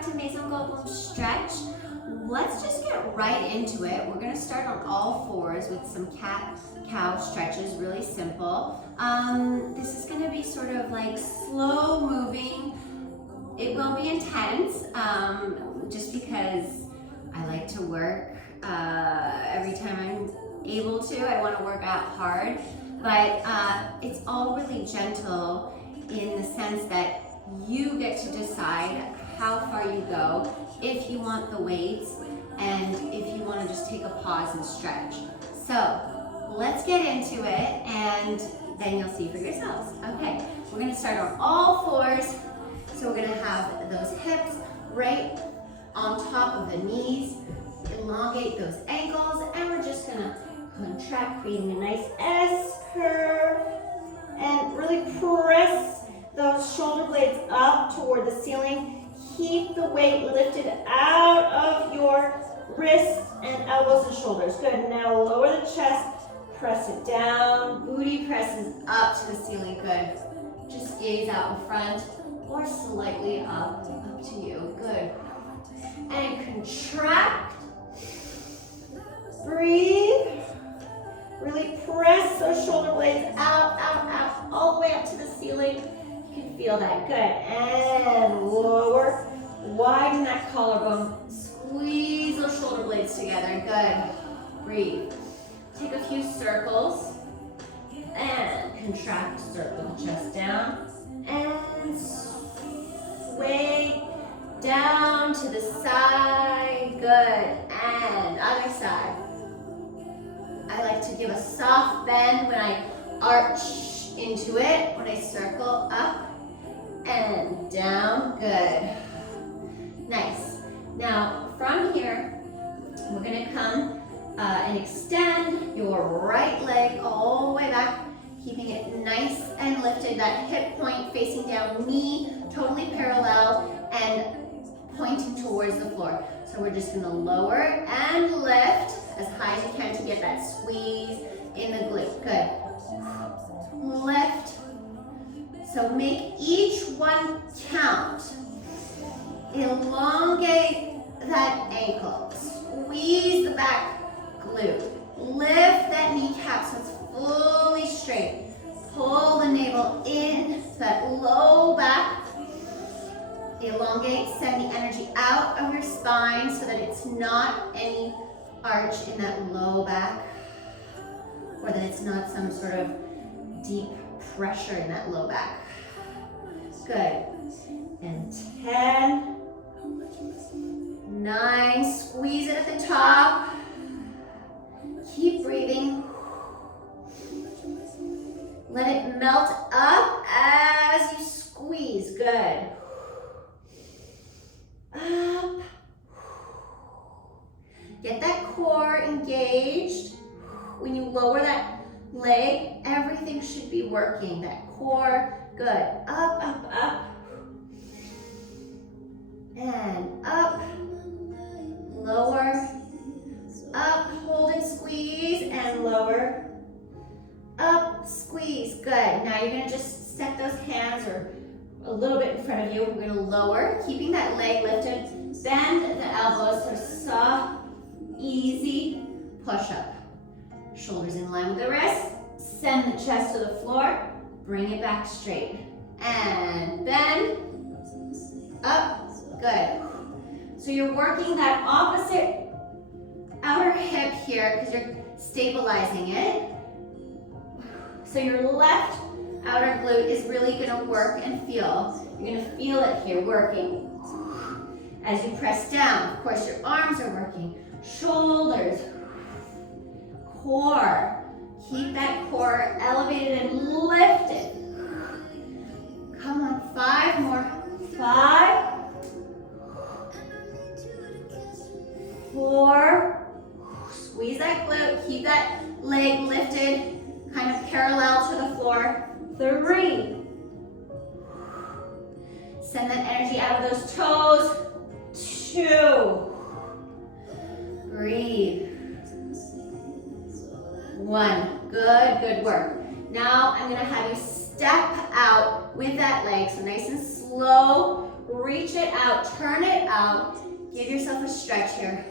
back to Maison Goldblum stretch. Let's just get right into it. We're gonna start on all fours with some cat-cow stretches, really simple. This is gonna be sort of like slow moving. It will be intense, just because I like to work every time I'm able to. I wanna work out hard, but it's all really gentle in the sense that you get to decide how far you go, if you want the weights, and if you want to just take a pause and stretch. So let's get into it, and then you'll see for yourselves. Okay, we're going to start on all fours. So we're going to have those hips right on top of the knees, elongate those ankles, and we're just going to contract, creating a nice S curve, and really press those shoulder blades up toward the ceiling. Keep the weight lifted out of your wrists and elbows and shoulders. Good. Now lower the chest, press it down. Booty presses up to the ceiling. Good. Just gaze out in front or slightly up to you. Good. And contract. Breathe. Really press those shoulder blades out, all the way up to the ceiling. You can feel that. Good. And lower. Widen that collarbone. Squeeze those shoulder blades together. Good. Breathe. Take a few circles. And contract, circle the chest down. And sway down to the side. Good. And other side. I like to give a soft bend when I arch into it, when I circle up and down. Good. Nice. Now from here, we're going to come and extend your right leg all the way back, keeping it nice and lifted. That hip point facing down, knee totally parallel and pointing towards the floor. So we're just going to lower and lift as high as you can to get that squeeze in the glute. Good. Lift. So make each one count. Elongate that ankle. Squeeze the back glute. Lift that kneecap so it's fully straight. Pull the navel in to that low back. Elongate, send the energy out of your spine so that it's not any arch in that low back, or that it's not some sort of deep pressure in that low back. Good. And 10, 9, squeeze it at the top. Keep breathing. Let it melt up as you squeeze. Good. Up. Get that core engaged. When you lower that leg, everything should be working. That core, good. Up, up, up. And up. Lower. Up, hold and squeeze, and lower. Up, squeeze. Good. Now you're going to just set those hands or a little bit in front of you. We're going to lower, keeping that leg lifted. Bend the elbows for soft, easy push-up. Shoulders in line with the wrists. Send the chest to the floor. Bring it back straight. And bend. Up. Good. So you're working that opposite outer hip here because you're stabilizing it. So your left outer glute is really going to work and feel. You're going to feel it here working. As you press down, of course, your arms are working. Shoulders, core. Keep that core elevated and lifted. Come on, 5 more. 5, 4. Squeeze that glute. Keep that leg lifted, kind of parallel to the floor. 3. Send that energy out of those toes. 2. Breathe. 1. Good, good work. Now I'm gonna have you step out with that leg. So nice and slow. Reach it out, turn it out. Give yourself a stretch here.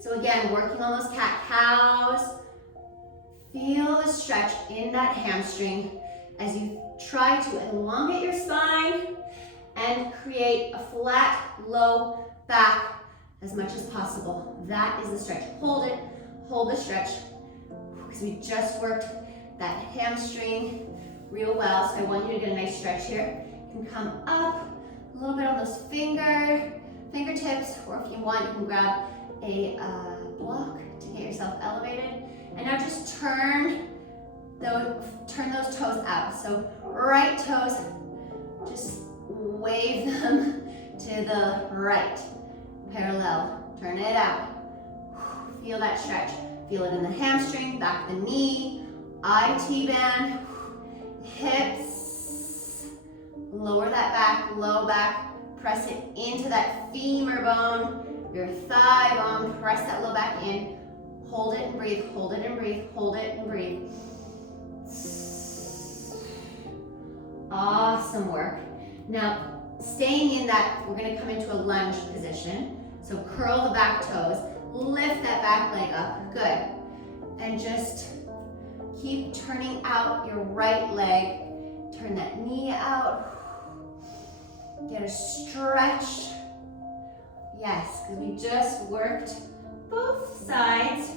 So again, working on those cat-cows. Feel the stretch in that hamstring as you try to elongate your spine and create a flat, low back as much as possible. That is the stretch. Hold it, hold the stretch, because we just worked that hamstring real well. So I want you to get a nice stretch here. You can come up a little bit on those fingertips, or if you want, you can grab a block to get yourself elevated. And now just turn those toes out. So right toes, just wave them to the right. Parallel, turn it out. Feel that stretch. Feel it in the hamstring, back the knee, IT band, hips. Lower that back, low back. Press it into that femur bone, your thigh bone. Press that low back in. Hold it and breathe, hold it and breathe, hold it and breathe. Awesome work. Now, staying in that, we're gonna come into a lunge position. So curl the back toes, lift that back leg up, good. And just keep turning out your right leg. Turn that knee out. Get a stretch. Yes, because we just worked both sides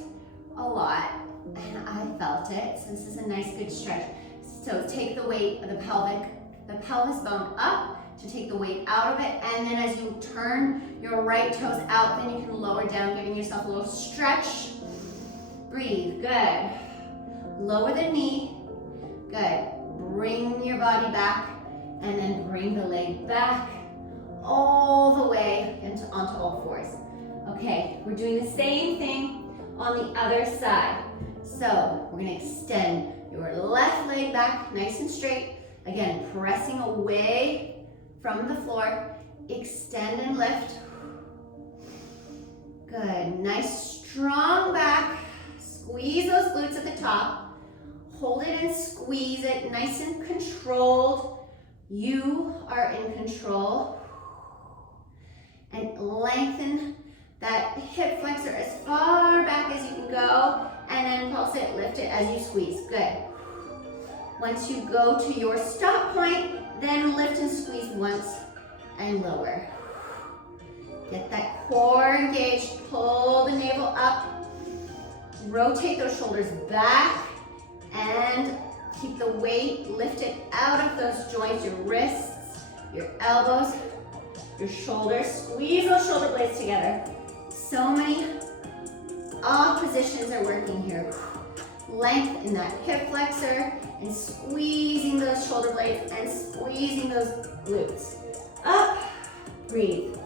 a lot, and I felt it. So this is a nice good stretch. So take the weight of the pelvis bone up to take the weight out of it, and then as you turn your right toes out, then you can lower down, giving yourself a little stretch. Breathe, good. Lower the knee, good. Bring your body back, and then bring the leg back all the way onto all fours. Okay, we're doing the same thing on the other side. So we're gonna extend your left leg back nice and straight. Again, pressing away from the floor. Extend and lift. Good, nice strong back. Squeeze those glutes at the top. Hold it and squeeze it, nice and controlled. You are in control. And lengthen that hip flexor as far back as you can go, and then pulse it, lift it as you squeeze. Good. Once you go to your stop point, then lift and squeeze once and lower. Get that core engaged, pull the navel up, rotate those shoulders back, and keep the weight lifted out of those joints, your wrists, your elbows, your shoulders. Squeeze those shoulder blades together. So many positions are working here. Length in that hip flexor and squeezing those shoulder blades and squeezing those glutes. Up, breathe.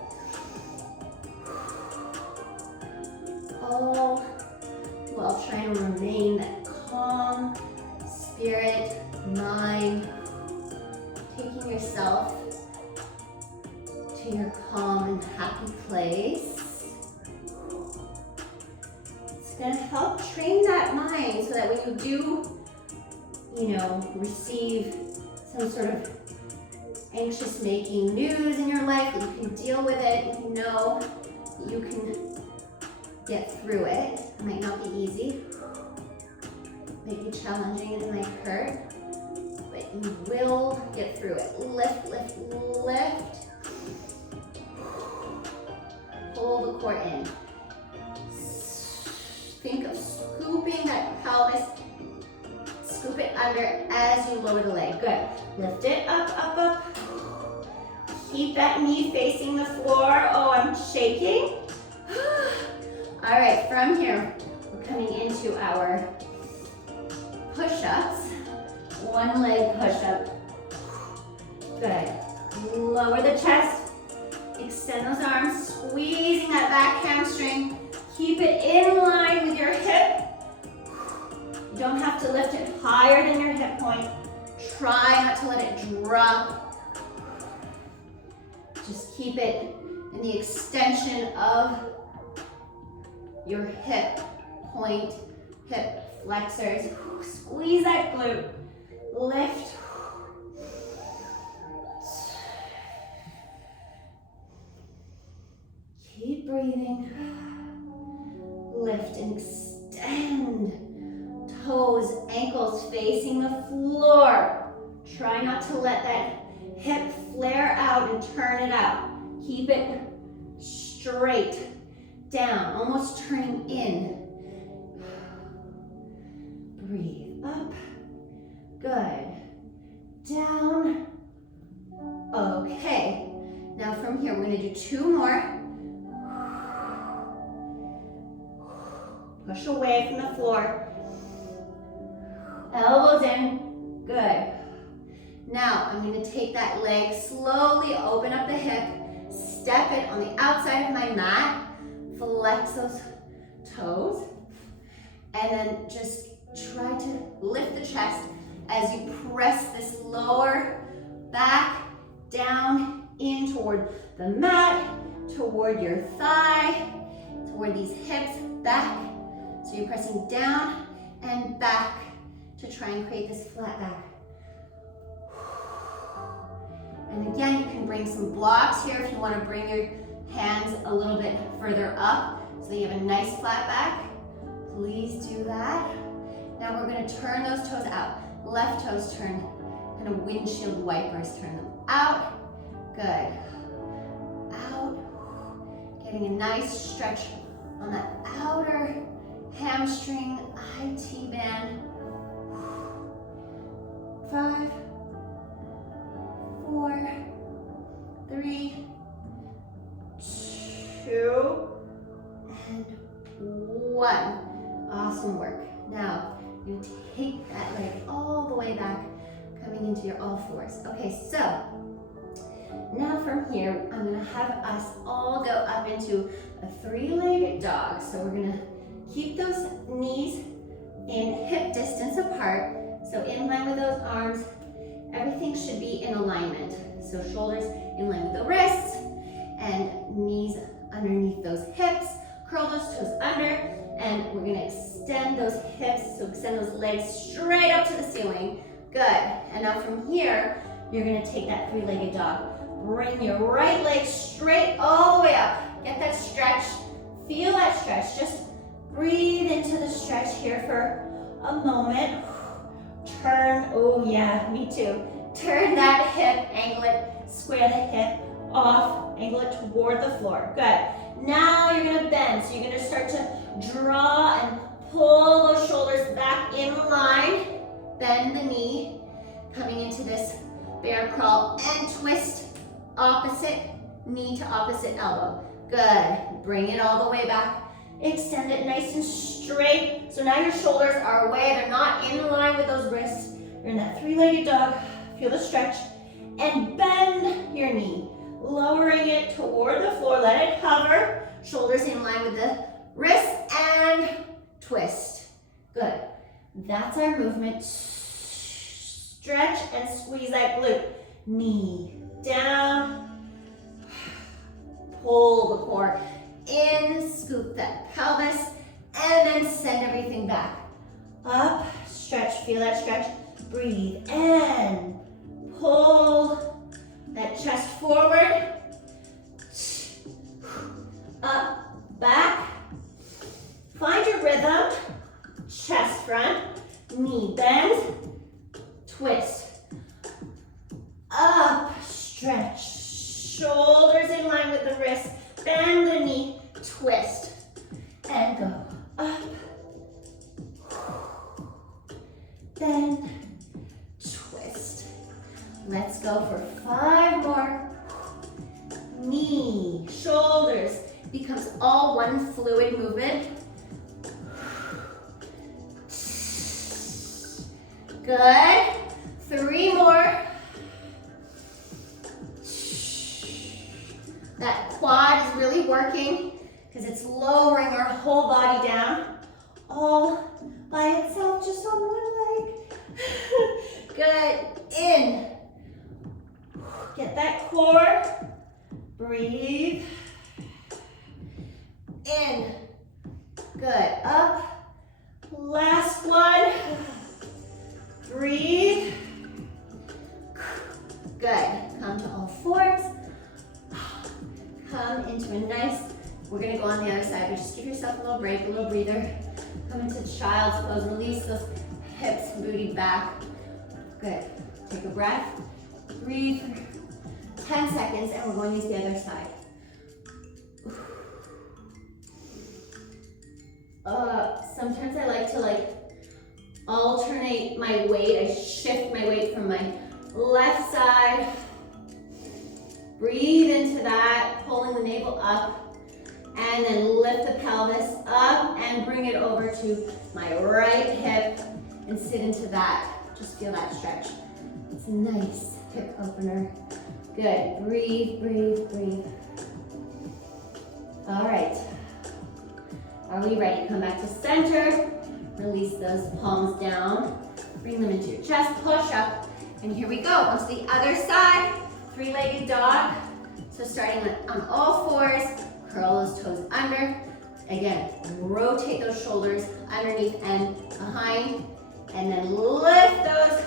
All while trying to remain that calm spirit, mind, taking yourself to your calm and happy place. It's going to help train that mind so that when you do, receive some sort of anxious making news in your life, you can deal with it, you know you can get through it. It might not be easy, it might be challenging, it might hurt, but you will get through it. Lift, lift, lift. Pull the core in. Think of scooping that pelvis. Scoop it under as you lower the leg. Good. Lift it up, up, up. Keep that knee facing the floor. Oh, I'm shaking. All right, from here, we're coming into our push-ups. One leg push-up. Good. Lower the chest. Extend those arms, squeezing that back hamstring. Keep it in line with your hip. You don't have to lift it higher than your hip point. Try not to let it drop. Just keep it in the extension of your hip point, hip flexors. Squeeze that glute. Lift. breathing. Lift and extend. Toes, ankles facing the floor. Try not to let that hip flare out and turn it out. Keep it straight down, almost turning in. Breathe up. Good. Down. Okay. Now from here, we're going to do 2 more. Push away from the floor. Elbows in. Good. Now, I'm going to take that leg, slowly open up the hip, step it on the outside of my mat, flex those toes, and then just try to lift the chest as you press this lower back down in toward the mat, toward your thigh, toward these hips back. So you're pressing down and back to try and create this flat back. And again, you can bring some blocks here if you want to bring your hands a little bit further up so that you have a nice flat back. Please do that. Now we're going to turn those toes out. Left toes turn, kind of windshield wipers, turn them out. Good. Out. Getting a nice stretch on that outer hamstring, IT band. 5, 4, 3, 2, and 1. Awesome work. Now, you're going to take that leg all the way back, coming into your all fours. Okay, so now from here, I'm going to have us all go up into a 3-legged dog. So we're going to keep those knees in hip distance apart. So in line with those arms, everything should be in alignment. So shoulders in line with the wrists and knees underneath those hips. Curl those toes under, and we're gonna extend those hips, so extend those legs straight up to the ceiling. Good. And now from here, you're gonna take that 3-legged dog. Bring your right leg straight all the way up. Get that stretch. Feel that stretch. Just breathe into the stretch here for a moment. Turn, oh yeah, me too. Turn that hip, angle it, square the hip off, angle it toward the floor. Good. Now you're gonna bend. So you're gonna start to draw and pull those shoulders back in line. Bend the knee, coming into this bear crawl and twist opposite knee to opposite elbow. Good. Bring it all the way back. Extend it nice and straight. So now your shoulders are away. They're not in line with those wrists. You're in that 3-legged dog. Feel the stretch. And bend your knee. Lowering it toward the floor. Let it hover. Shoulders in line with the wrist and twist. Good. That's our movement. Stretch and squeeze that glute. Knee down. Pull the core in, scoop that pelvis, and then send everything back. Up, stretch, feel that stretch. Breathe, and pull that chest forward. Up, back. Find your rhythm. Chest front, knee bend, twist. Up, stretch, shoulders in line with the wrist. Bend the knee, twist, and go up, bend, twist. Let's go for 5 more. Knee, shoulders, becomes all one fluid movement. Good. 3 more. That quad is really working because it's lowering our whole body down all by itself, just on one leg. Good. In. Get that core. Breathe. In. Good. Up. Last one. Breathe. Good. Come to all fours. Come into a nice We're gonna go on the other side, but just give yourself a little break, a little breather. Come into child's pose, release those hips, booty back. Good. Take a breath, breathe for 10 seconds, and we're going to use the other side. Sometimes I like to alternate my weight. I shift my weight from my left side. Breathe into that, pulling the navel up, and then lift the pelvis up and bring it over to my right hip and sit into that. Just feel that stretch. It's a nice hip opener. Good. Breathe, breathe, breathe. All right. Are we ready? Come back to center. Release those palms down. Bring them into your chest. Push up. And here we go. Onto the other side. Three-legged dog. So starting on all fours, curl those toes under. Again, rotate those shoulders underneath and behind. And then lift those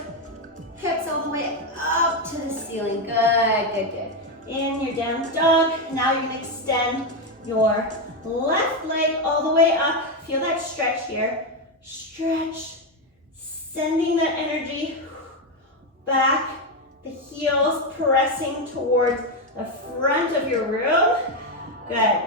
hips all the way up to the ceiling. Good, good, good. In your down dog. Now you're gonna extend your left leg all the way up. Feel that stretch here. Stretch, sending that energy back, the heels pressing towards the front of your room. Good.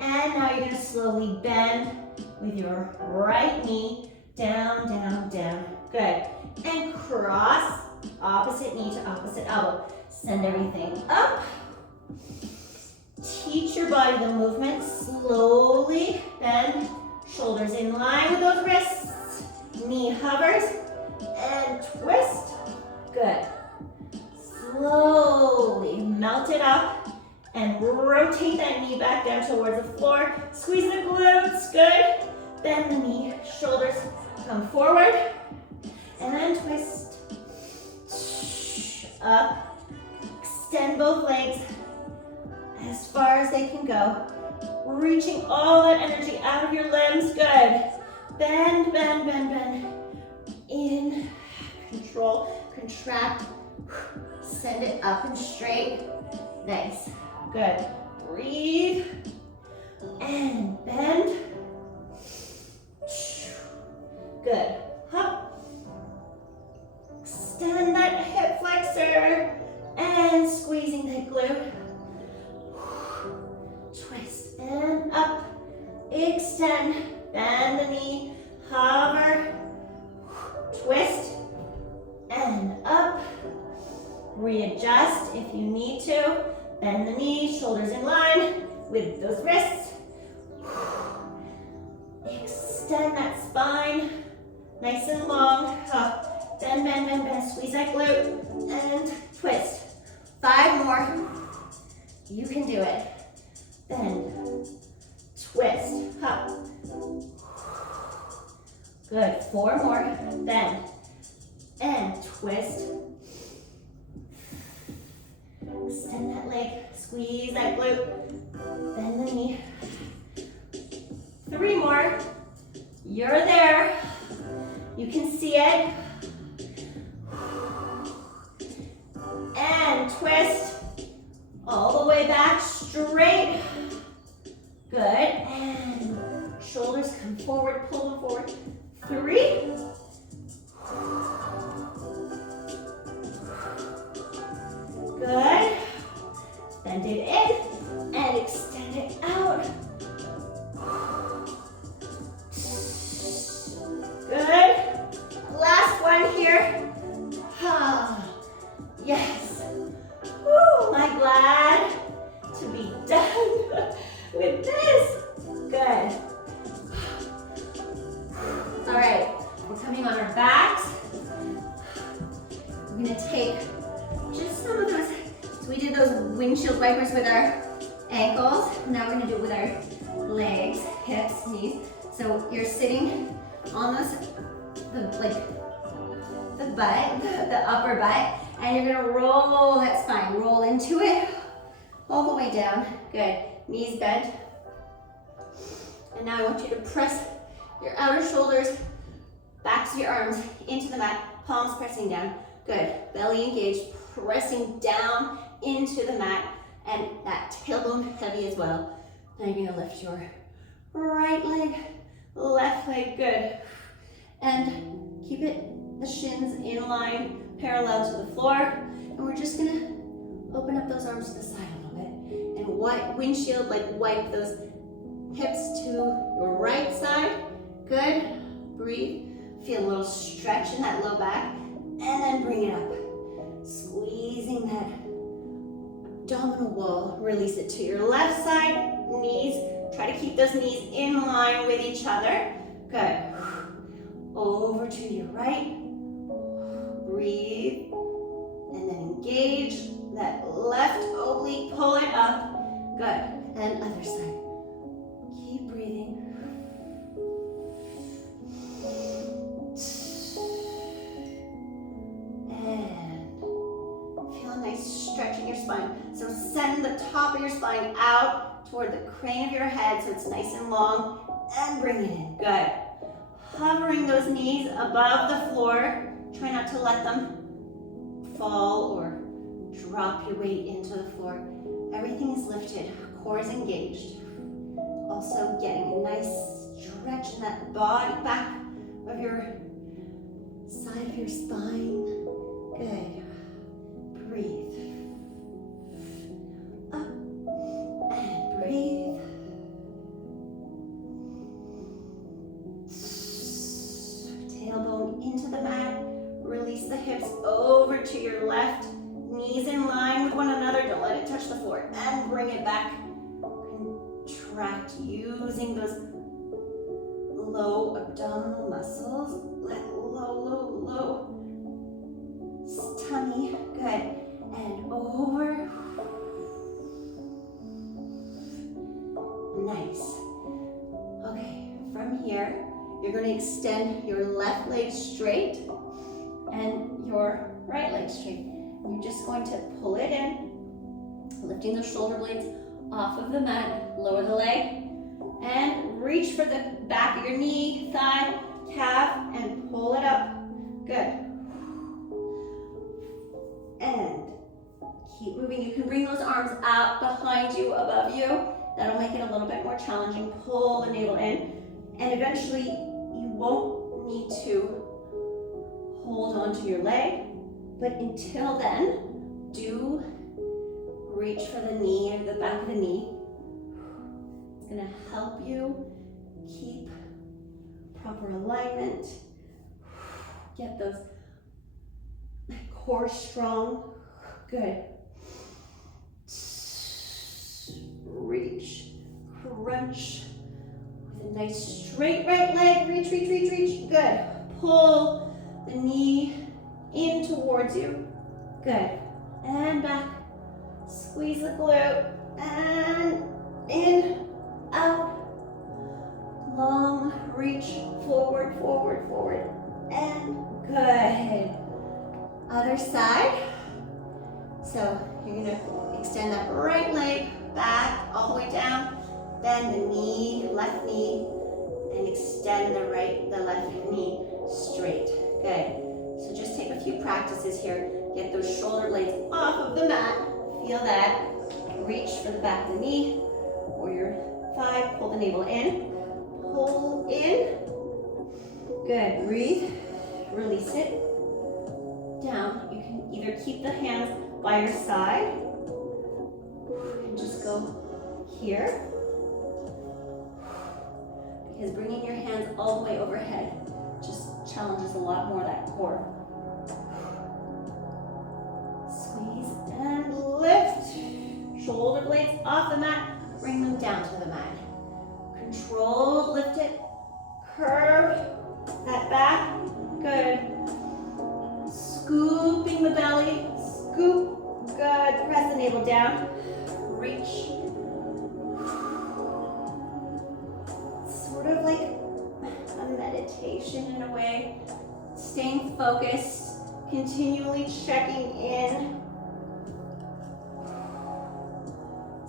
And now you're gonna slowly bend with your right knee, down, down, down. Good. And cross, opposite knee to opposite elbow. Send everything up. Teach your body the movement. Slowly bend, shoulders in line with those wrists. Knee hovers and twist. Good. Slowly melt it up and rotate that knee back down towards the floor. Squeeze the glutes. Good. Bend the knee, shoulders come forward and twist. Up. Extend both legs as far as they can go. Reaching all that energy out of your limbs. Good. Bend, bend, bend, bend. In. Control. Contract. Send it up and straight. Nice. Good. Breathe. And bend. Good. Hop. Extend that hip flexor. And squeezing that glute. Twist and up. Extend. Bend the knee. Hover. Twist. And up. Readjust if you need to. Bend the knee, shoulders in line with those wrists. Extend that spine, nice and long. Bend, bend, bend, bend. Squeeze that glute and twist. 5 more. You can do it. Bend, twist, up. Good. 4 more. Bend and twist. Extend that leg, squeeze that glute, bend the knee. 3 more. You're there. You can see it. And twist all the way back, straight. Good. And shoulders come forward, pull them forward. 3. Good. Bend it in and extend it out. Good. Last one here. Yes. Woo, am I glad to be done with this. Good. All right, we're coming on our backs. We're gonna take just some of those. So we did those windshield wipers with our ankles. Now we're gonna do it with our legs, hips, knees. So you're sitting on the butt, the upper butt, and you're gonna roll that spine. Roll into it, all the way down. Good. Knees bent. And now I want you to press your outer shoulders, backs of your arms into the mat, palms pressing down. Good. Belly engaged, pressing down into the mat, and that tailbone heavy as well. Now you're gonna lift your right leg, left leg, good. And keep the shins in line, parallel to the floor. And we're just gonna open up those arms to the side a little bit. And windshield, like wipe those hips to your right side. Good, breathe. Feel a little stretch in that low back. And then bring it up. Squeezing that abdominal wall. Release it to your left side, knees. Try to keep those knees in line with each other. Good. Over to your right. Breathe. And then engage that left oblique. Pull it up. Good. And other side. Keep breathing. And feel a nice stretch in your spine. So send the top of your spine out toward the crane of your head so it's nice and long. And bring it in. Good. Hovering those knees above the floor. Try not to let them fall or drop your weight into the floor. Everything is lifted. Core is engaged. Also getting a nice stretch in that body back of your side of your spine. Good. Breathe. Up and breathe. Tailbone into the mat. Release the hips over to your left. Knees in line with one another. Don't let it touch the floor. And bring it back. Contract using those low abdominal muscles. Let low tummy. Good. And over. Nice. Okay, from here, you're going to extend your left leg straight and your right leg straight. You're just going to pull it in, lifting those shoulder blades off of the mat, lower the leg, and reach for the back of your knee, thigh, calf, and pull it up. Good. And keep moving. You can bring those arms out behind you, above you. That'll make it a little bit more challenging. Pull the navel in, and eventually you won't need to hold onto your leg. But until then, do reach for the knee or the back of the knee. It's going to help you keep proper alignment. Get those core strong. Good. Reach, crunch with a nice straight right leg. Reach, reach, reach, reach. Good. Pull the knee in towards you. Good. And back. Squeeze the glute. And in, out. Long reach. Forward, forward, forward. And good. Other side. So you're going to extend that right leg back all the way down. Bend the knee, left knee, and extend the left knee straight. Good. So just take a few practices here. Get those shoulder blades off of the mat. Feel that. Reach for the back of the knee or your thigh. Pull the navel in. Pull in. Good. Breathe. Release it. Down. You can either keep the hands by your side and just go here. Because bringing your hands all the way overhead just challenges a lot more that core. Squeeze and lift. Shoulder blades off the mat. Bring them down to the mat. Controlled, lift it. Curve that back. Good. Scooping the belly. Scoop. Good. Press the navel down. Reach. Sort of like a meditation in a way. Staying focused. Continually checking in.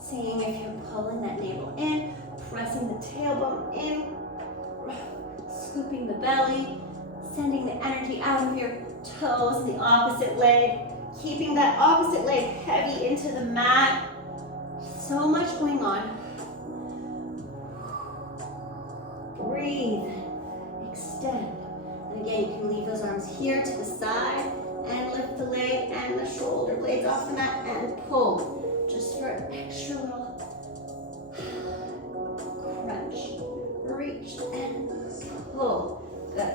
Seeing if you're pulling that navel in. Pressing the tailbone in. Scooping the belly. Sending the energy out of your toes, the opposite leg. Keeping that opposite leg heavy into the mat. So much going on. breathe, extend. And again, you can leave those arms here to the side and lift the leg and the shoulder blades off the mat and pull. Just for an extra little crunch. Reach and pull. Good.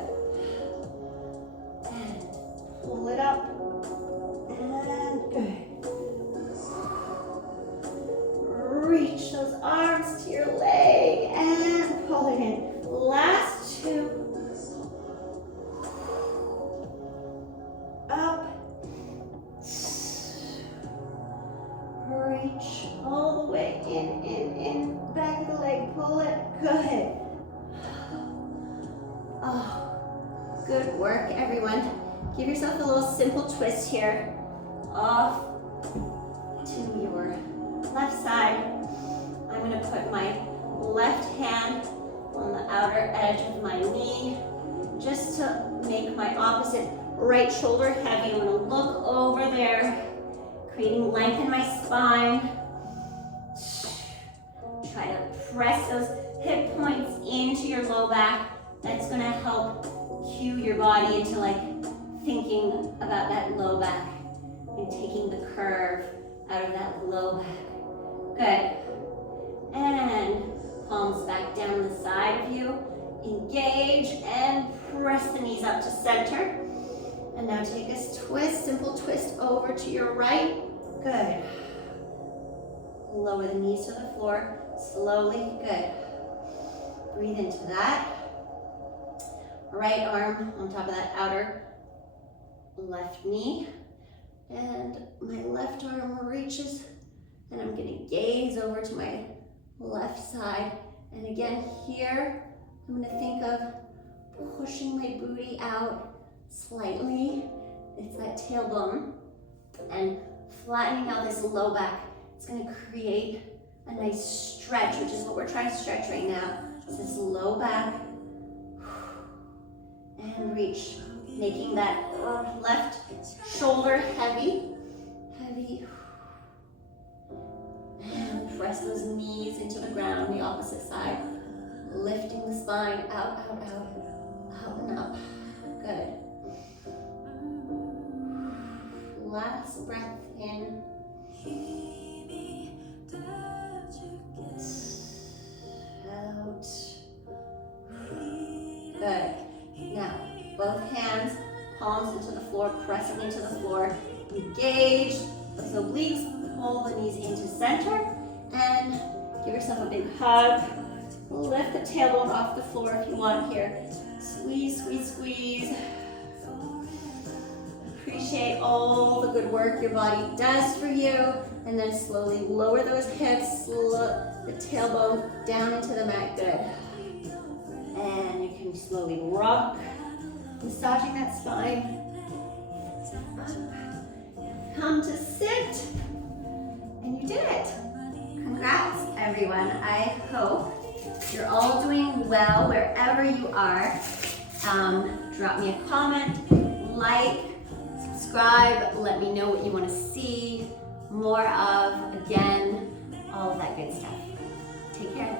And pull it up. And good. Reach those arms to your leg and pull it in. Last two. Up. Reach all the way in. Back of the leg, pull it. Good. Oh, good work, everyone. Give yourself a little simple twist here. Off to your left side. I'm going to put my left hand on the outer edge of my knee just to make my opposite right shoulder heavy. I'm going to look over there, creating length in my spine. Try to press those hip points into your low back. That's going to help cue your body into like thinking about that low back and taking the curve out of that low back. Good. And palms back down the side of you. Engage and press the knees up to center. And now take a twist, simple twist over to your right. Good. Lower the knees to the floor slowly. Good. Breathe into that. Right arm on top of that outer left knee. And my left arm reaches, and I'm going to gaze over to my left side. And again, here, I'm going to think of pushing my booty out slightly. It's that tailbone. And flattening out this low back. It's going to create a nice stretch, which is what we're trying to stretch right now. It's this low back. And reach. Making that left shoulder heavy. And press those knees into the ground, the opposite side. Lifting the spine out, out and up. Good. Last breath in. Out. Good. Now, both hands, palms into the floor, pressing into the floor. Engage those obliques, pull the knees into center, and give yourself a big hug. Lift the tailbone off the floor if you want here. Squeeze, squeeze, squeeze. Appreciate all the good work your body does for you, and then slowly lower those hips, the tailbone down into the mat. Good. And you can slowly rock, massaging that spine. Come to sit, and you did it. Congrats, everyone. I hope you're all doing well wherever you are. Drop me a comment, like, subscribe, let me know what you want to see more of, again, all of that good stuff. Take care.